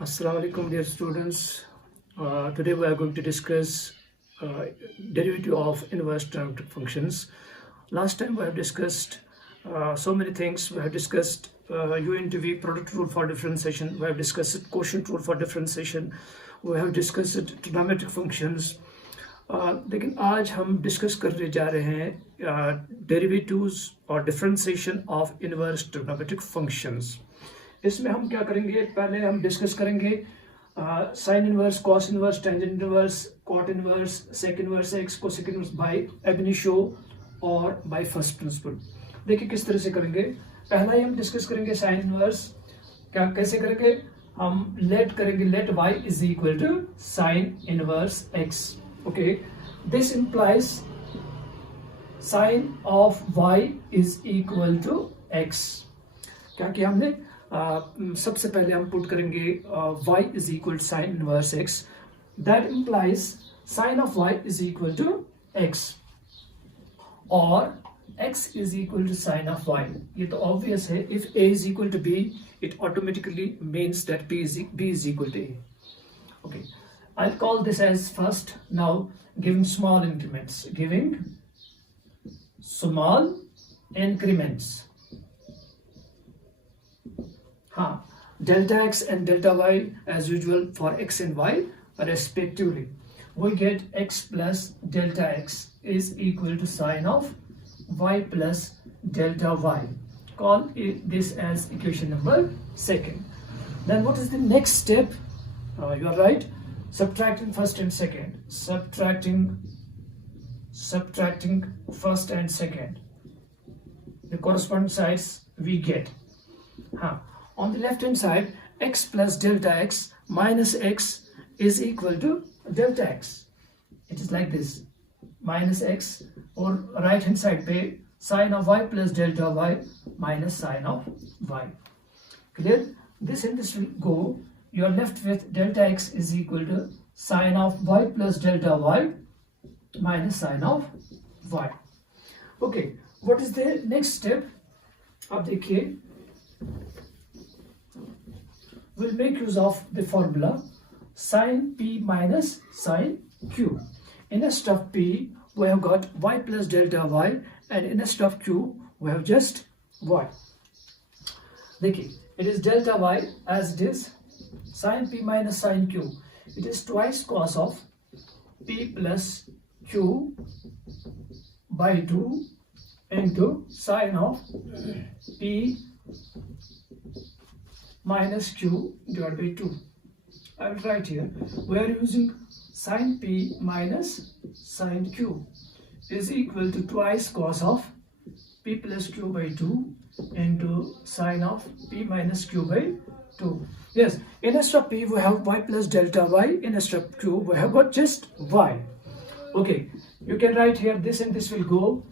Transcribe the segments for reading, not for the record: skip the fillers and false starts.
Assalamu alaikum, dear students. Today we are going to discuss uh, derivative of inverse trigonometric functions. Last time we have discussed so many things. We have discussed U into V product rule for differentiation. We have discussed quotient rule for differentiation. We have discussed trigonometric functions. लेकिन आज हम discuss करने जा रहे हैं derivatives और differentiation of inverse trigonometric functions. इसमें हम क्या करेंगे, पहले हम डिस्कस करेंगे sine inverse, cos inverse, tangent inverse, cot inverse, sec inverse x, cosec inverse by ab initio और बाय फर्स्ट प्रिंसिपल. देखिए किस तरह से करेंगे. पहला ही हम डिस्कस करेंगे साइन इनवर्स. क्या कैसे करेंगे, हम लेट करेंगे, let y is equal to sine inverse x. Okay, this implies sine of y is equal to x. क्या किया हमने, सबसे पहले हम पुट करेंगे y is equal to sin inverse x. That implies sin of y is equal to x or x is equal to sin of y. ये तो obvious है. If a is equal to b, it automatically means that b is equal to a. Okay, I'll call this as first. Now giving small increments, giving small increments. Delta x and delta y as usual for x and y respectively. We get x plus delta x is equal to sine of y plus delta y. Call this as equation number second. Then what is the next step? You are right. Subtracting first and second, subtracting first and second, the corresponding sides we get. On the left hand side, x plus delta x minus x is equal to delta x. It is like this, minus x, or right hand side pe sine of y plus delta y minus sine of y. Clear? This and this will go. You are left with delta x is equal to sine of y plus delta y minus sine of y. Okay, what is the next step? अब देखिए, we'll make use of the formula sin p minus sin q. Instead of p, we have got y plus delta y, and instead of q, we have just y. देखिए, it is delta y as it is. Sin p minus sin q, it is twice cos of p plus q by 2 into sin of p minus q divided by 2. I will write here, we are using sin p minus sin q is equal to twice cos of p plus q by 2 into sin of p minus q by 2. Yes, instead of p we have y plus delta y, instead of q we have got just y. Okay, you can write here this and this will go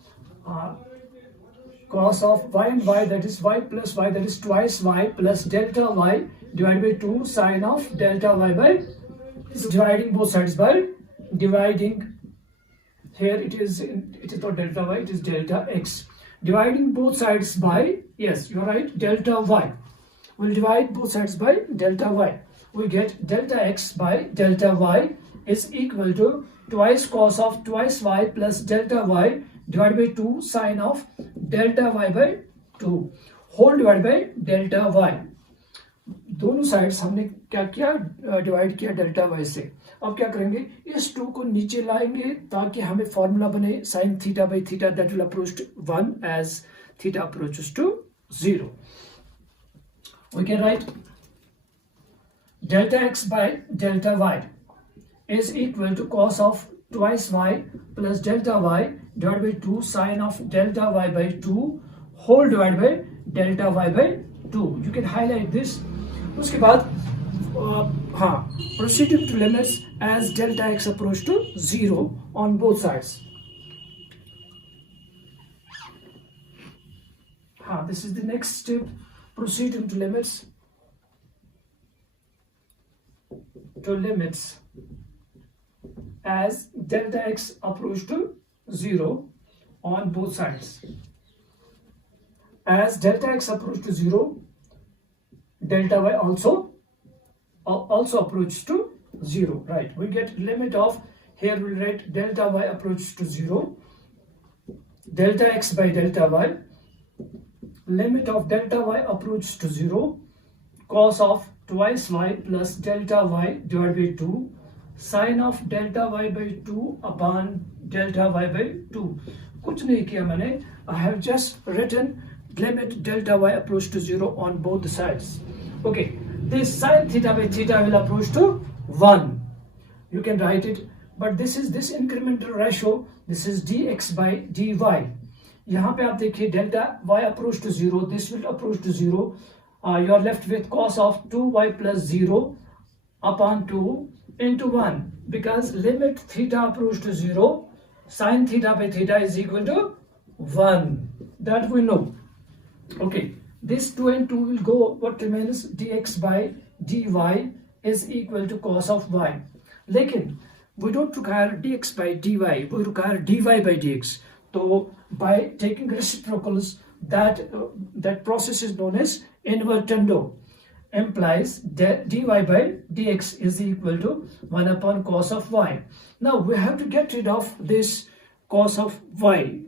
cos of y and y, that is y plus y, that is twice y plus delta y divided by 2 sine of delta y by, is dividing both sides by, dividing here it is not delta y, it is delta x, dividing both sides by, yes you are right, delta y. We'll divide both sides by delta y. We get delta x by delta y is equal to twice cos of twice y plus delta y divided by 2 sine of delta y by 2 whole divided by delta y. दोनों sides हमने क्या किया, divide किया delta y से. अब क्या करेंगे, इस 2 को नीचे लाएंगे ताकि हमें फॉर्मूला बने sin theta by theta that will approach to 1 as theta approaches to 0. We can write delta x by delta y is equal to cos of twice y plus delta y divided by 2 sine of delta y by 2 whole divided by delta y by 2. You can highlight this. उसके बाद proceeding to limits as delta x approach to 0 on both sides. This is the next step. Proceeding to limits as delta x approach to 0 on both sides. As delta x approach to 0, delta y also also approaches to 0, right? We get limit of, here we'll write delta y approaches to 0, delta x by delta y, limit of delta y approaches to 0, cos of twice y plus delta y divided by 2, sin of delta y by 2 upon delta y by 2. कुछ नहीं किया मैंने, I have just written limit delta y approach to 0 on both the sides. Okay, this sin theta by theta will approach to 1. You can write it, but this is this incremental ratio, this is dx by dy. यहाँ पे आप देखिए delta y approach to 0, this will approach to 0. You are left with cos of 2y plus 0 upon 2 into 1, because limit theta approach to 0, sin theta by theta is equal to 1. That we know. Okay, this 2 and 2 will go, what remains, dx by dy is equal to cos of y. Lekin we don't require dx by dy, we require dy by dx. So by taking reciprocals, that process is known as invertendo, implies dy by dx is equal to 1 upon cos of y. Now we have to get rid of this cos of y.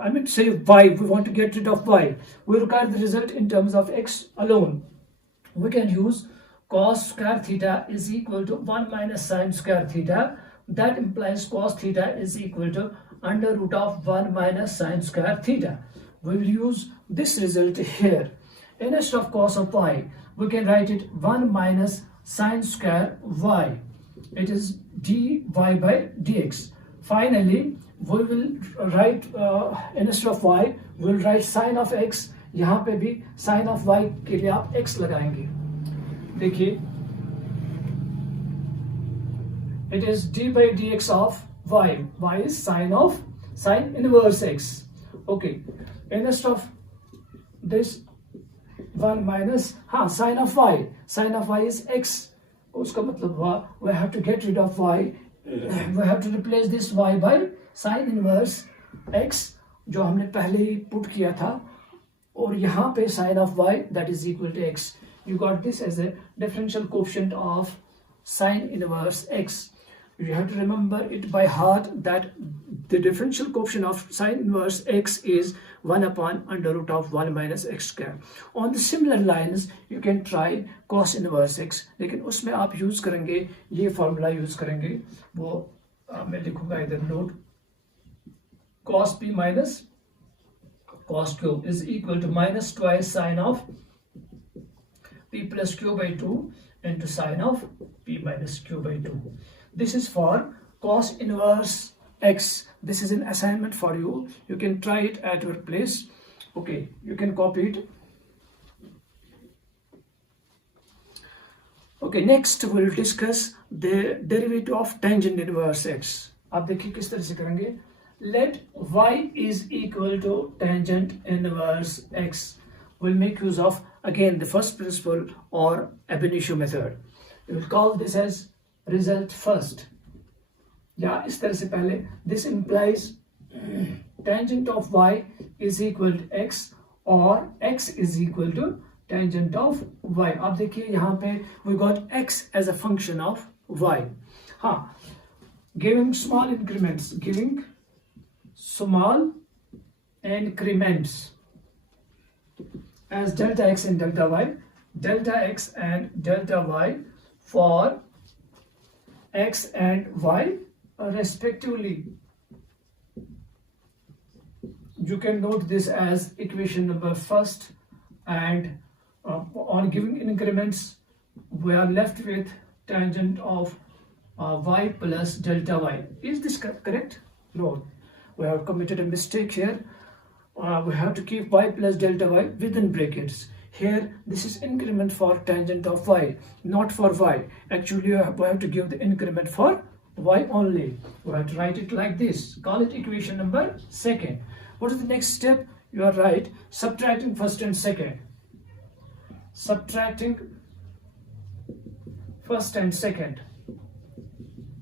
I mean say y, we want to get rid of y. We require the result in terms of x alone. We can use cos square theta is equal to 1 minus sin square theta. That implies cos theta is equal to under root of 1 minus sin square theta. We will use this result here. Instead of cos of y, we can write it 1 minus sin square y. It is dy by dx. Finally, we will write instead of y, we will write sin of x. यहाँ पे भी sin of y के लिए आप x लगाएंगे. देखिए, it is d by dx of y. Y is sin inverse x. Okay, instead of this 1 minus sin of y. Sin of y is x. उसका मतलब हुआ we have to get rid of y. We have to replace this y by sin inverse x जो हमने पहले ही put किया था, और यहाँ पे sin of y that is equal to x. You got this as a differential coefficient of sin inverse x. You have to remember it by heart that the differential coefficient of sin inverse x is 1 upon under root of 1 minus x square. On the similar lines, you can try cos inverse x. लेकिन उसमें आप use करेंगे ये formula use करेंगे, वो मैं लिखूंगा इधर note, cos p minus cos q is equal to minus twice sin of p plus q by 2 into sin of p minus q by 2. This is for cos inverse x. This is an assignment for you. You can try it at your place. Okay, you can copy it. Okay, next we'll discuss the derivative of tangent inverse x. आप देखिए किस तरह से करेंगे. Let y is equal to tangent inverse x. We'll make use of again the first principle or ab initio method. We will call this as result first. या इस तरह से पहले, this implies tangent of y is equal to x or x is equal to tangent of y. आप देखिए यहाँ पे we got x as a function of y. हाँ, giving small increments as delta x and delta y for x and y respectively. You can note this as equation number first, and on giving increments we are left with tangent of y plus delta y. Is this correct? No, we have committed a mistake here. We have to keep y plus delta y within brackets. Here this is increment for tangent of y, not for y. Actually we have to give the increment for y only. We have to write it like this. Call it equation number second. What is the next step? You are right, subtracting first and second. Subtracting first and second,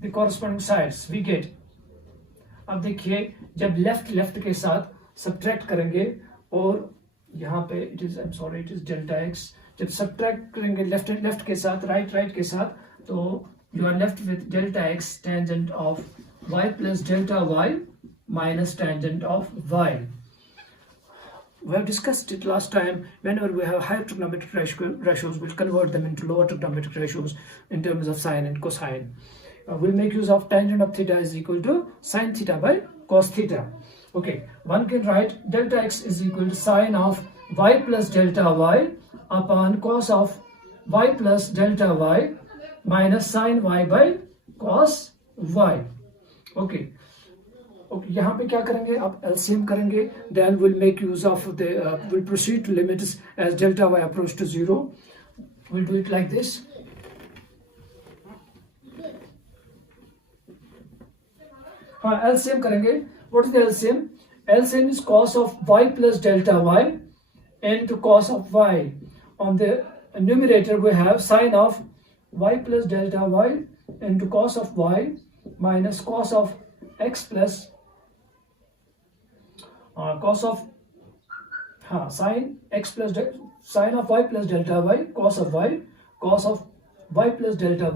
the corresponding sides we get. अब देखिए जब left के साथ subtract करेंगे और यहाँ पे it is delta x, जब सब्ट्रैक्ट करेंगे लेफ्ट के साथ राइट के साथ, तो you are left with delta x tangent of y plus delta y minus tangent of y. We have discussed it last time. Whenever we have higher trigonometric ratios, we'll convert them into lower trigonometric ratios in terms of sine and cosine. We'll make use of tangent of theta is equal to sine theta by cos theta. Okay, one can write delta x is equal to sine of y plus delta y upon cos of y plus delta y minus sine y by cos y. Okay, यहाँ पे क्या करेंगे, आप LCM करेंगे, then will make use of the will proceed to limits as delta y approach to 0. Will do it like this. हाँ, LCM करेंगे. What is the LCM? LCM is cos of y plus delta y into cos of y. On the numerator we have sine of y plus delta y into cos of y minus cos of x plus cos of sine x plus sine of y plus delta y cos of y plus delta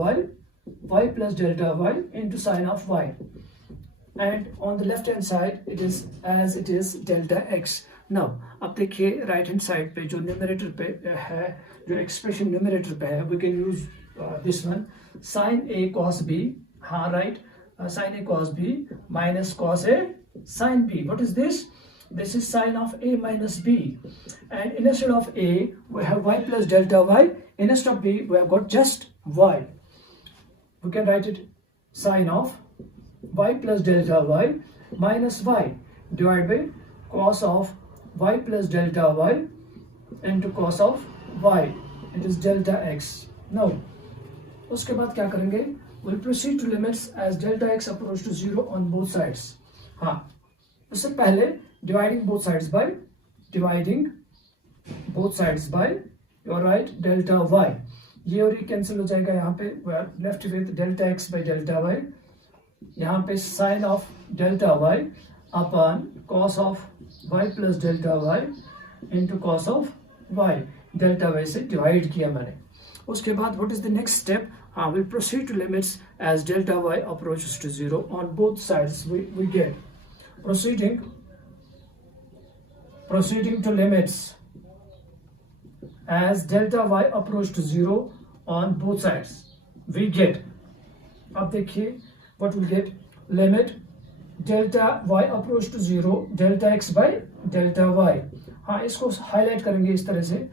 y plus delta y into sine of y, and on the left hand side it is as it is delta x. Now अब देखिए right hand side पे जो numerator पे है, जो expression numerator पे है, we can use this one sin a cos b. हाँ, right, sin a cos b minus cos a sin b. What is this? This is sin of a minus b, and instead of a we have y plus delta y, instead of b we have got just y. We can write it sin of y plus delta y minus y divided by cos of y plus delta y into cos of y. It is delta x. Now उसके बाद क्या करेंगे? We'll proceed to limits as delta x approach to 0 on both sides. हाँ, उससे पहले dividing both sides by you're right delta y. ये और ये कैंसिल हो जाएगा. यहाँ पे we are left with delta x by delta y. यहाँ पे sin of delta y upon cos of y plus delta y into cos of y. delta y से divide किया मैंने. उसके बाद what is the next step? We'll proceed to limits as delta y approaches to 0 on both sides. We get proceeding to limits as delta y approach to 0 on both sides. We get, अब देखिए what we get, limit delta y approach to 0 delta x by delta y. हाँ, इसको highlight करेंगे इस तरह से,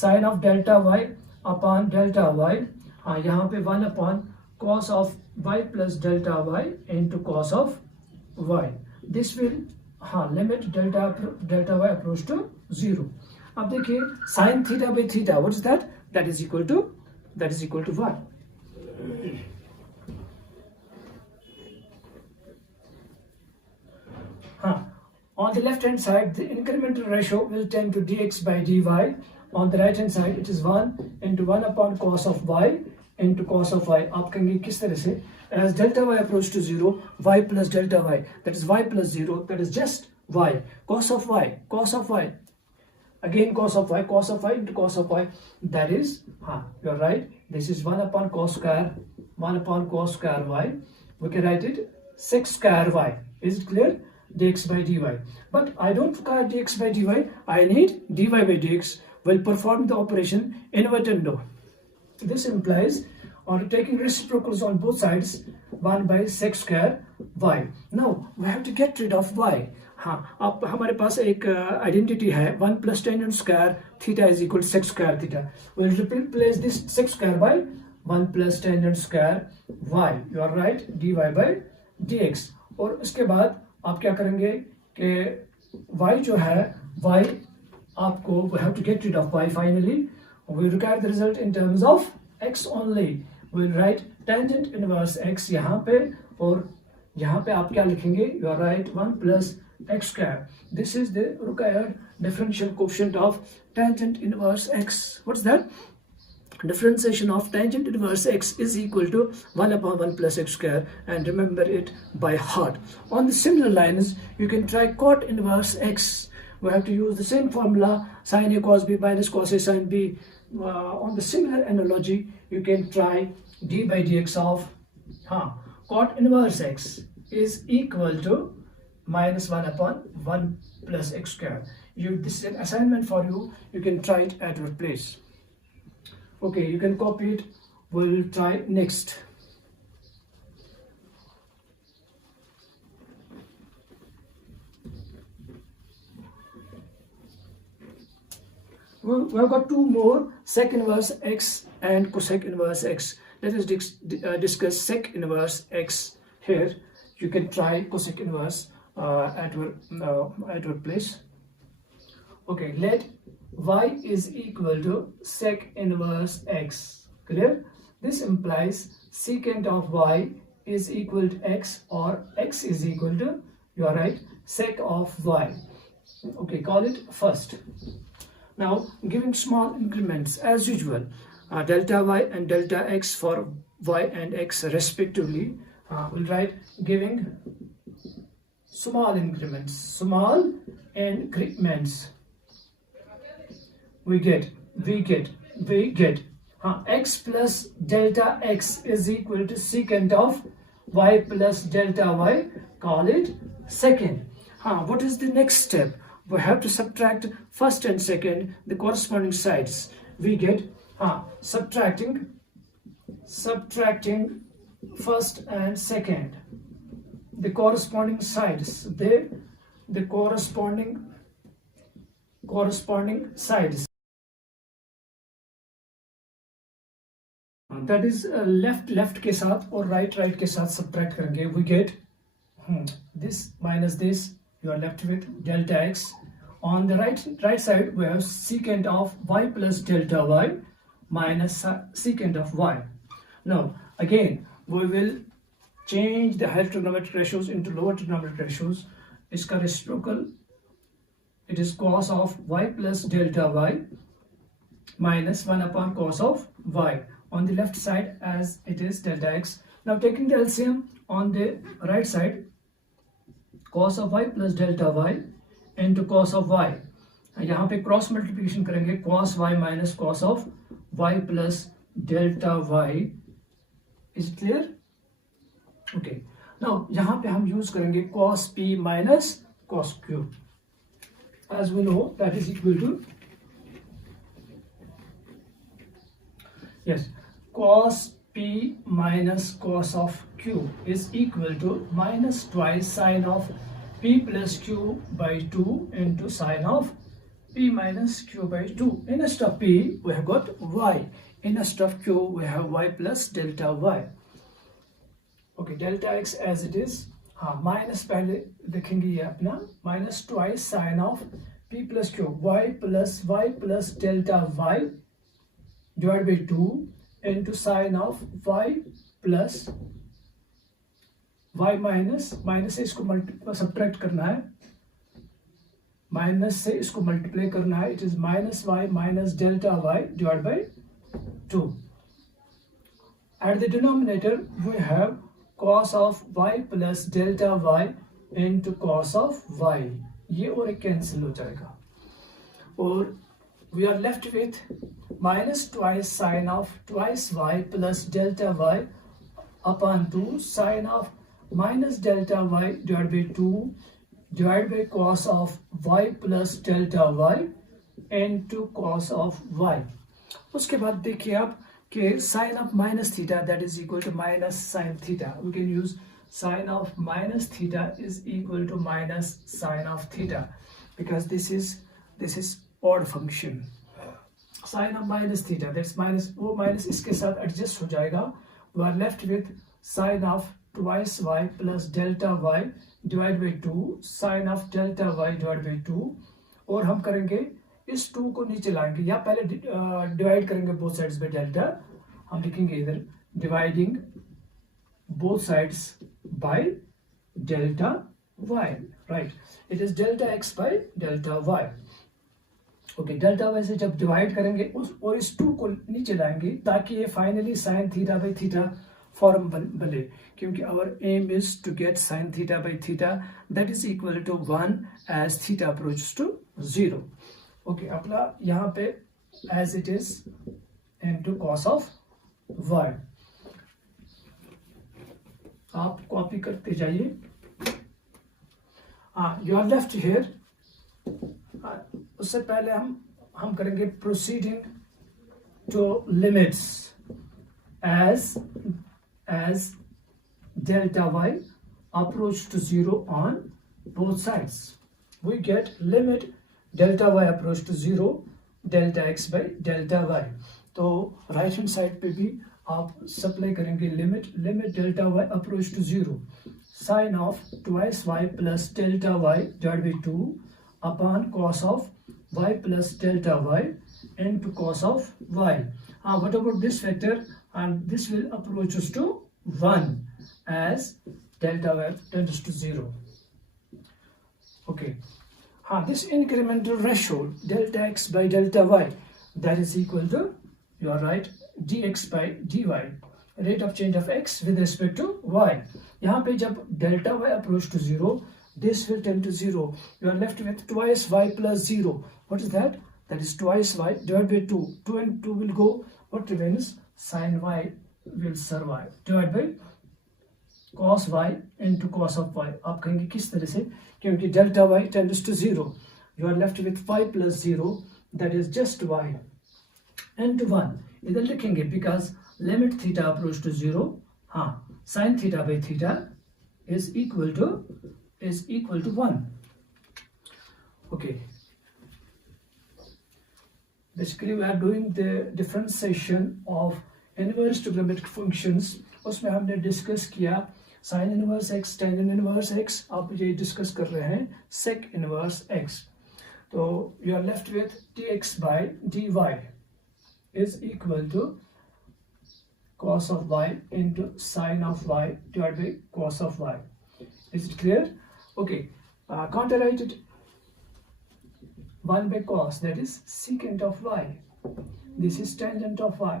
sin of delta y upon delta y. हाँ, यहाँ पे 1 upon cos of y plus delta y into cos of y. This will limit delta y approach to 0. अब देखिए sin theta by theta, what is that? That is equal to 1. On the left hand side the incremental ratio will tend to dx by dy. On the right hand side it is 1 into 1 upon cos of y into cos of y. आप कहेंगे किस तरह से? As delta y approach to 0, y plus delta y, that is y plus 0, that is just y. Cos of y, again cos of y into cos of y, that is, you are right, this is 1 upon cos square y. We can write it sec square y. Is it clear? Dx by dy. But I don't require dx by dy, I need dy by dx. Will perform the operation invertendo. This implies, or taking reciprocals on both sides, 1 by sec square y. Now we have to get rid of y. हाँ, अब हमारे पास एक identity है 1 plus tangent square theta is equal to sec square theta. We'll replace this sec square by 1 plus tangent square y. You are right, dy by dx. और उसके बाद आप क्या करेंगे कि y जो है, y आपको we have to get rid of y finally. We require the result in terms of x only. We'll write tangent inverse x यहाँ पे, और यहाँ पे आप क्या लिखेंगे? You are right, 1 plus x square. This is the required differential coefficient of tangent inverse x. What's that? Differentiation of tangent inverse x is equal to 1 upon 1 plus x square, and remember it by heart. On the similar lines, you can try cot inverse x. We have to use the same formula, sin a cos b minus cos a sin b. on the similar analogy, you can try d by dx of cot inverse x is equal to minus 1 upon 1 plus x square. This is an assignment for you. You can try it at your place. Okay, you can copy it. We'll try next. We've got two more, sec inverse x and cosec inverse x. Let us discuss sec inverse x here. You can try cosec inverse at your place. Okay, let y is equal to sec inverse x. Clear? This implies secant of y is equal to x, or x is equal to, you are right, sec of y. Okay, call it first. Now, giving small increments as usual, delta y and delta x for y and x respectively. We'll write giving small increments. We get x plus delta x is equal to secant of y plus delta y. Call it second. What is the next step? We have to subtract first and second, the corresponding sides. We get subtracting first and second, the corresponding sides. The corresponding sides. That is left के साथ और right के साथ subtract करेंगे. We get this minus this. You are left with delta x. On the right side, we have secant of y plus delta y minus secant of y. Now, again, we will change the higher trigonometric ratios into lower trigonometric ratios. Iska reciprocal, it is cos of y plus delta y minus 1 upon cos of y. On the left side, as it is delta x. Now, taking the LCM on the right side, cos of y plus delta y into cos of y. यहाँ पे cross multiplication करेंगे, cos y minus cos of y plus delta y. Is it clear? Okay. Now यहाँ पे हम use करेंगे cos p minus cos q. As we know, that is equal to, yes, cos p minus cos of q is equal to minus twice sine of p plus q by 2 into sine of p minus q by 2. Instead of p, we have got y. Instead of q, we have y plus delta y. Okay, delta x as it is. Minus पहले देखेंगे ये अपना minus twice sign of p plus q, y plus delta y divided by 2 into sine of y plus y minus से इसको subtract करना है, minus से इसको मल्टीप्लाई करना है. It is minus y minus delta y divide by 2. At the denominator we have cos of y plus delta y into cos of y. ये और एक कैंसिल हो जाएगा और we are left with minus twice sine of twice y plus delta y upon 2 sine of minus delta y divided by 2 divided by cos of y plus delta y into cos of y. उसके बाद देखिए आप कि sin of minus theta that is equal to minus sin theta. We can use sin of minus theta is equal to minus sin of theta because this is odd function. Sin of minus theta, that's minus, वो minus इसके साथ adjust हो जाएगा. We are left with sin of twice y plus delta y divided by 2 sin of delta y divided by 2 और हम करेंगे इस 2 को नीचे लाएंगे या पहले डिवाइड करेंगे बोथ साइड्स बाय डेल्टा. हम लिखेंगे इधर dividing both sides by delta y, right. It is delta x by delta y. Okay, delta y से जब डिवाइड करेंगे उस और इस 2 को नीचे लाएंगे ताकि ये finally sin theta by theta form बने, क्योंकि our aim is to get sin theta by theta that is equal to 1 as theta approaches to 0. Okay, अपना यहाँ पे as it is into cos of y. आप copy करते जाइए. You are left here. उससे पहले हम करेंगे proceeding to limits as delta y approach to 0 on both sides. We get limit delta y approach to 0 delta x by delta y. तो right hand side पे भी आप सप्लाई करेंगे limit delta y approach to 0 sin of twice y plus delta y divided by 2 upon cos of y plus delta y into cos of y. What about this factor? And this will approach us to 1 as delta y tends to 0. Okay. This incremental ratio delta x by delta y, that is equal to, you are right, dx by dy, rate of change of x with respect to y. यहाँ पे जब delta y approach to 0, this will tend to 0. You are left with twice y plus 0. What is that? That is twice y divided by 2. 2 and 2 will go. What remains? Sin y will survive. Divided by cos y into cos of y. आप कहेंगे किस तरह से? क्योंकि delta y tends to 0. You are left with y plus 0. That is just y. And 1. इधर लिखेंगे because limit theta approach to 0. Sin theta by theta is equal to 1. Okay. Basically, we are doing the differentiation of inverse trigonometric functions. उसमें हमने discuss किया sin inverse x, tan inverse x. आप ये discuss कर रहे हैं sec inverse x. तो you are left with dx by dy is equal to cos of y into sin of y divided by cos of y. Is it clear? Okay. Counterwrite it. 1 by cos, that is secant of y. This is tangent of y.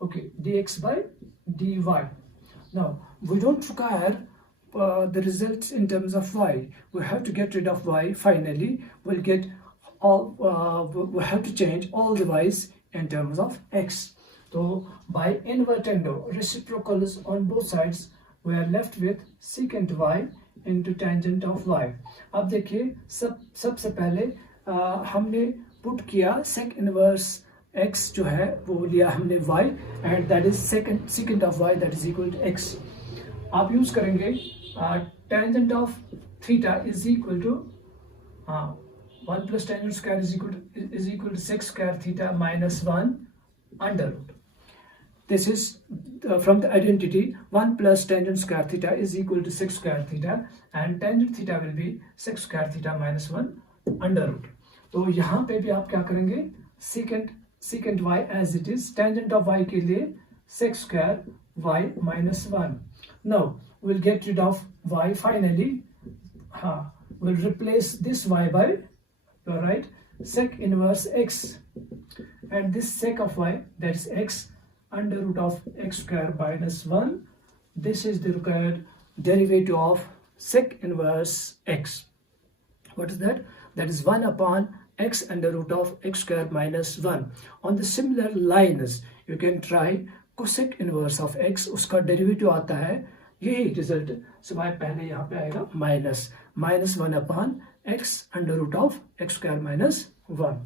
Okay. Dx by dy. Now, we don't require the results in terms of y. We have to get rid of y. Finally, we'll get we have to change all the y's in terms of x. So by invertendo reciprocals on both sides, we are left with secant y into tangent of y. अब देखिए सबसे पहले हमने put किया sec inverse x जो है वो लिया हमने y and that is secant of y that is equal to x. आप यूज करेंगे tangent of theta is equal to 1 plus tangent square is equal to sec square theta minus 1 under root. This is from the identity 1 plus tangent square theta is equal to sec square theta and tangent theta will be sec square theta minus 1 under root. तो यहाँ पे भी आप क्या करेंगे secant y as it is, tangent of y के लिए sec square y minus 1. Now we'll get rid of y finally. We'll replace this y by, you're right, sec inverse x and this sec of y, that is x under root of x square minus 1. This is the required derivative of sec inverse x. What is that? That is 1 upon x under root of x square minus 1. On the similar lines, you can try cosec inverse of x. उसका derivative आता है यही result, सिवाय पहले यहाँ पे आएगा minus 1 upon x under root of x square minus 1.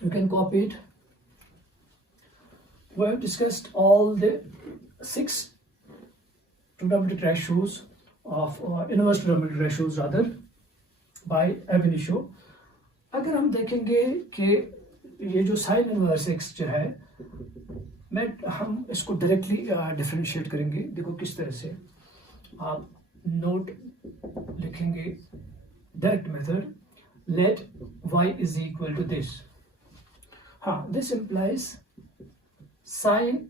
You can copy it. We have discussed all the 6 trigonometric ratios of inverse trigonometric ratios rather by ab initio. अगर हम देखेंगे कि ये जो sin inverse x जो है हम इसको डायरेक्टली डिफरेंशिएट करेंगे. देखो किस तरह से आप नोट लिखेंगे. Direct method, let y is equal to this. This implies sin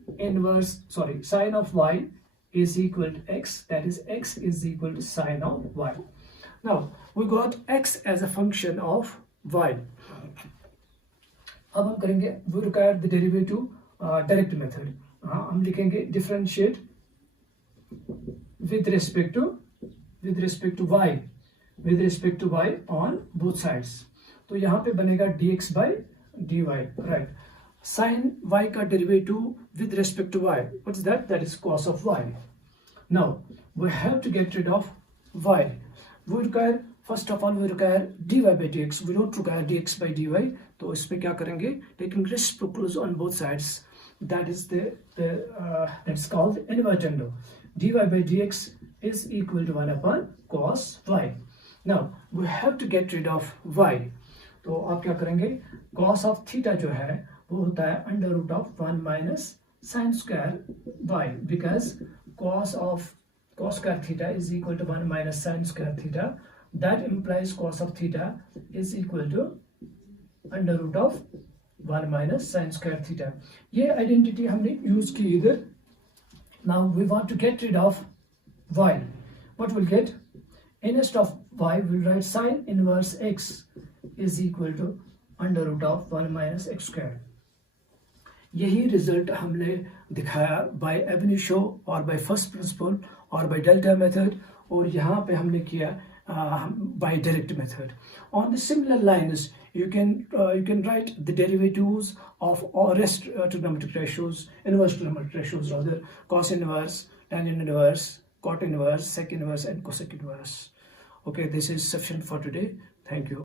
of y is equal to x, that is x is equal to sin of y. Now we got x as a function of y. अब हम करेंगे we require the derivative direct method. हम लिखेंगे differentiate with respect to y on both sides. तो यहाँ पे बनेगा dx by dy, right? Sin y का derivative with respect to y, what's that? That is cos of y. Now we have to get rid of y. We require, first of all, we require dy by dx. We don't require dx by dy. तो इसमें क्या करेंगे? Taking reciprocals on both sides. That is that's called inverse. Dy by dx is equal to 1 upon cos y. Now we have to get rid of y. तो आप क्या करेंगे? Cos of theta जो है वो होता है under root of 1 minus sine square y, because cos square theta is equal to 1 minus sin square theta. That implies cos of theta is equal to under root of 1 minus sin square theta. ये identity हमने use की इधर. Now we want to get rid of y. What we'll get? Instead of y, we'll write sin inverse x is equal to under root of 1 minus x square. यही result हमने दिखाया by ab initio और by first principle और by delta method, और यहाँ पे हमने किया by direct method. On the similar lines you can write the derivatives of all rest trigonometric ratios, inverse trigonometric ratios rather, cos inverse, tangent inverse, cot inverse, sec inverse and cosec inverse. Okay, this is sufficient for today. Thank you.